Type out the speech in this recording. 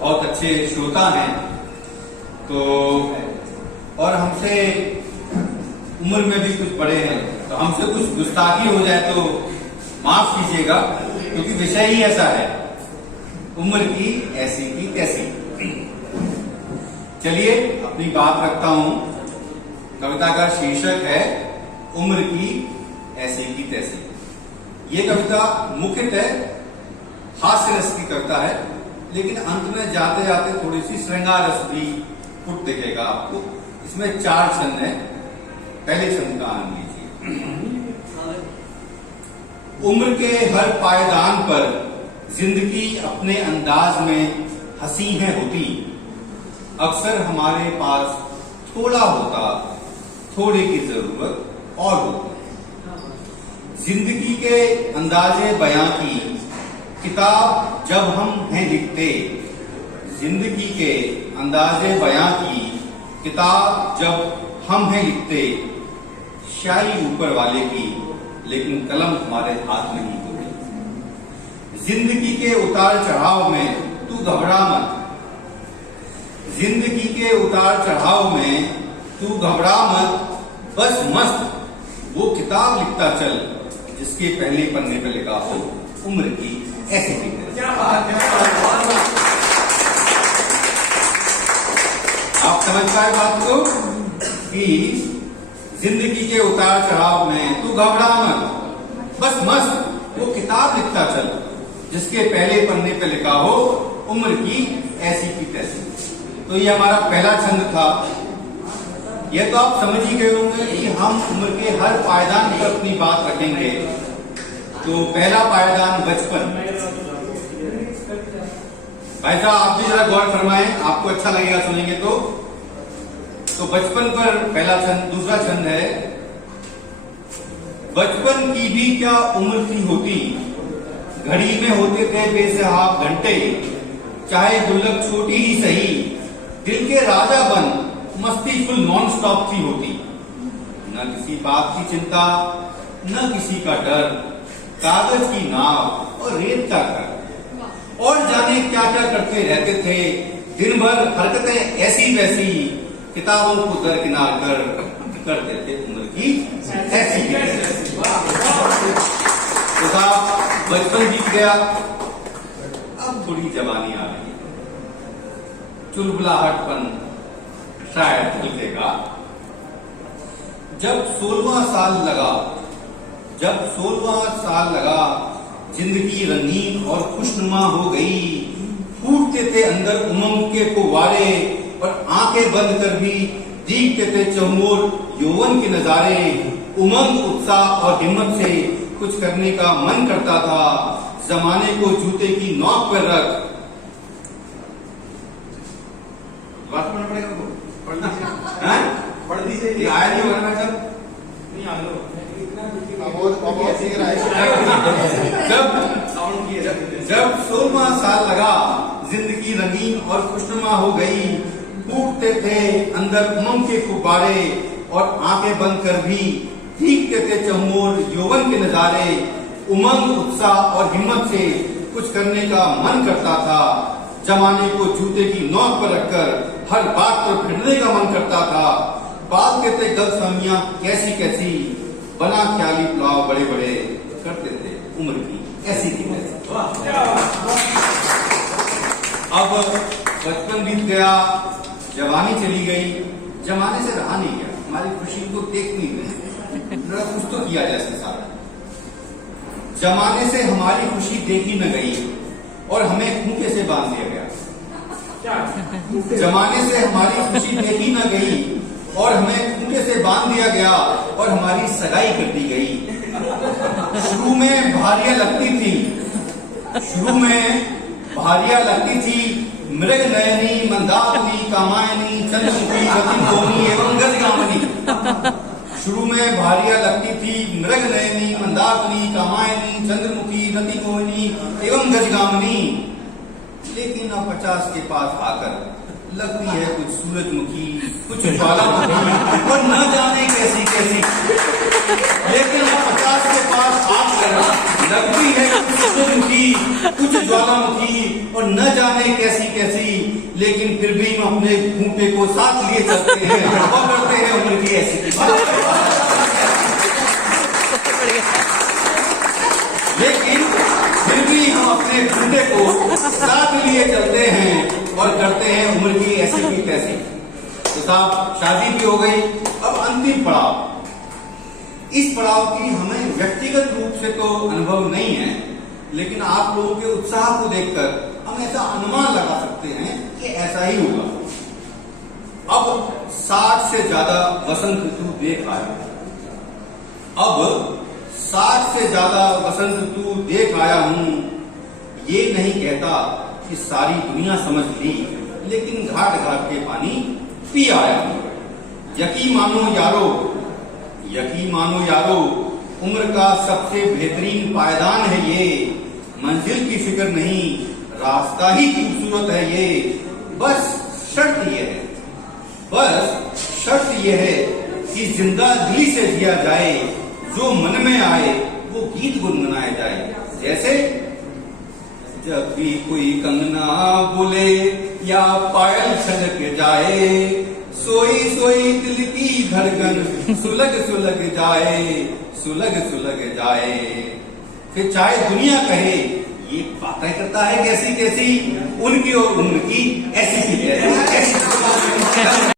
बहुत अच्छे श्रोता हैं, तो और हमसे उम्र में भी कुछ बड़े हैं, तो हमसे कुछ गुस्ताखी हो जाए तो माफ कीजिएगा, क्योंकि विषय ही ऐसा है, उम्र की ऐसी की तैसी। चलिए अपनी बात रखता हूं। कविता का शीर्षक है उम्र की ऐसी की तैसी। ये कविता मुख्यतः हास्य रस की कविता है, लेकिन अंत में जाते जाते थोड़ी सी श्रृंगार रस भी फुट दिखेगा आपको। इसमें 4 छंद है। पहले छंद का आनंद लीजिए। उम्र के हर पायदान पर जिंदगी अपने अंदाज में हंसी है होती, अक्सर हमारे पास थोड़ा होता, थोड़े की जरूरत और होती। जिंदगी के अंदाजे बयां की किताब जब हम हैं लिखते, जिंदगी के अंदाजे बयां की किताब जब हम हैं लिखते, शायरी ऊपर वाले की लेकिन कलम हमारे हाथ में ही होती। जिंदगी के उतार चढ़ाव में तू घबरा मत, जिंदगी के उतार चढ़ाव में तू घबरा मत, बस मस्त वो किताब लिखता चल जिसके पहले पन्ने पर लिखा हो उम्र की ऐसी की तैसी। आप समझ पाए बात को कि जिंदगी के उतार चढ़ाव में तू घबरा मत, बस मस्त वो किताब लिखता चल जिसके पहले पन्ने पे लिखा हो उम्र की ऐसी की तैसी। तो ये हमारा पहला छंद था। ये तो आप समझ ही गए होंगे कि हम उम्र के हर पायदान पर अपनी बात रखेंगे। तो पहला पायदान बचपन। भाई साहब आप भी जरा गौर फरमाएं, आपको अच्छा लगेगा सुनेंगे तो बचपन पर पहला छंद। दूसरा छंद है बचपन की भी क्या उम्र थी होती, घड़ी में होते थे बेसहाब घंटे, चाहे गुल्लक छोटी ही सही, दिल के राजा बन मस्ती फुल नॉन स्टॉप थी होती। न किसी बात की चिंता, न किसी का डर, कागज की नाव और रेत का घर, और जाने क्या क्या करते रहते थे दिन भर हरकतें ऐसी वैसी, किताबों को दरकिनार कर देते उम्र की ऐसी की तैसी। तो साहब बचपन बीत गया, अब थोड़ी जवानी आ रही है, चुलबुलाहटपन शायद दिखेगा। जब 16वां साल लगा जिंदगी रंगीन और खुशनुमा हो गई, फूटते थे अंदर उमंग के फुव्वारे और आंखें बंद कर भी देखते थे चहुओर यौवन के नजारे। उमंग उत्साह और हिम्मत से कुछ करने का मन करता था, जमाने को जूते की नोक पर रख। बात पढ़ना पड़ेगा आपको, पढ़ दीजिए। आया नहीं होगा जब नहीं आ जब 16वां साल लगा जिंदगी रंगीन और खुशनुमा हो गई, फूटते थे अंदर उमंग के फुब्बारे और आंखें बंद कर भी देखते थे चहुओर यौवन के नजारे। उमंग उत्साह और हिम्मत से कुछ करने का मन करता था, जमाने को जूते की नोक पर रखकर हर बात पर फिरने का मन करता था। पालते थे गलतफहमियां कैसी कैसी, बना ख्याली पुलाव बड़े बड़े, करते थे उम्र की ऐसी की तैसी। अब बचपन बीत गया, जवानी चली गई, जमाने से रहा नहीं गया, हमारी खुशी को देख नहीं गई, जरा कुछ तो किया जाए इसके साथ। जमाने से हमारी खुशी देखी न गई और हमें खूंटे से बांध दिया गया। जमाने से हमारी खुशी देखी न गई और हमें खूंटे से बांध दिया गया और हमारी सगाई कर दी गई। शुरू में भारियां लगती थी मृग नयनी मंदाकिनी कामायनी चंद्रमुखी गतिमोहिनी एवं गजगामिनी। शुरू में भारियां लगती थी मृग नयनी मंदाकिनी कामायनी चंद्रमुखी गतिमोहिनी एवं गजगामिनी, लेकिन अब 50 के पास आकर लगती है कुछ सूरजमुखी, कुछ ज्वालामुखी और न जाने कैसी कैसी। लेकिन 50 के पास आकर लगती है कुछ सूर्यमुखी, कुछ ज्वालामुखी और न जाने कैसी कैसी, लेकिन फिर भी हम अपने खूंटे को साथ लिए चलते हैं और करते हैं उम्र की ऐसी की बात। लेकिन फिर भी हम अपने खूंटे को साथ लिए चलते हैं और करते हैं उम्र की ऐसी की तैसी। तो साहब शादी भी हो गई, अब अंतिम पड़ाव। इस पड़ाव की हमें व्यक्तिगत रूप से तो अनुभव नहीं है, लेकिन आप लोगों के उत्साह को देखकर हम ऐसा अनुमान लगा सकते हैं कि ऐसा ही होगा। अब 60 से ज्यादा वसंत ऋतु देख आया, अब 60 से ज्यादा वसंत ऋतु देख आया हूं। ये नहीं कहता कि सारी दुनिया समझ ली, लेकिन घाट घाट के पानी पी आया हूं। यकीन मानो यारो, उम्र का सबसे बेहतरीन पायदान है ये। मंजिल की फिक्र नहीं, रास्ता ही खूबसूरत है ये। बस शर्त यह है कि जिंदा दिली से जिया जाए, जो मन में आए वो गीत गुनगुनाया जाए। जैसे जब भी कोई कंगना बोले या पायल छलक जाए, सोई सोई दिल की धड़कन सुलग सुलग जाए। फिर चाहे दुनिया कहे ये बातें करता है कैसी कैसी, उनकी और उम्र की ऐसी की ऐसी।